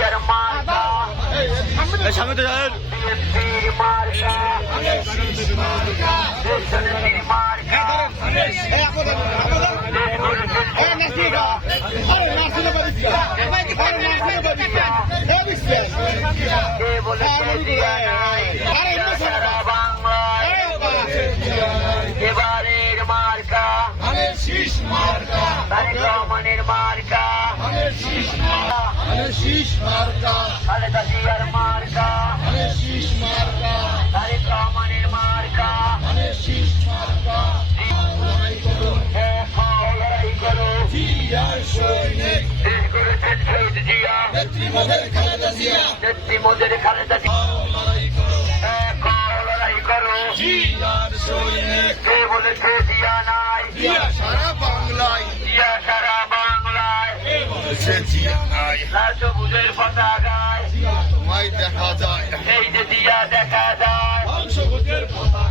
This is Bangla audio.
জিয়ার মার্কা সামনে তো যান বিএনপির মার্কা দেশনেত্রীর মার্কা এবারের মার্কা তারেক রহমানের জিয়ার মার্কা। তারেক রহমানের মার্কা। দেখো, লড়াই করো দেশ গড়েছেন শহীদ জিয়া। নেত্রী মোদের খালেদা জিয়া। দেখো, লড়াই করো। কে বলেছে জিয়া দেখা যায়। দেখা যায়। বংশভূতের পতাকা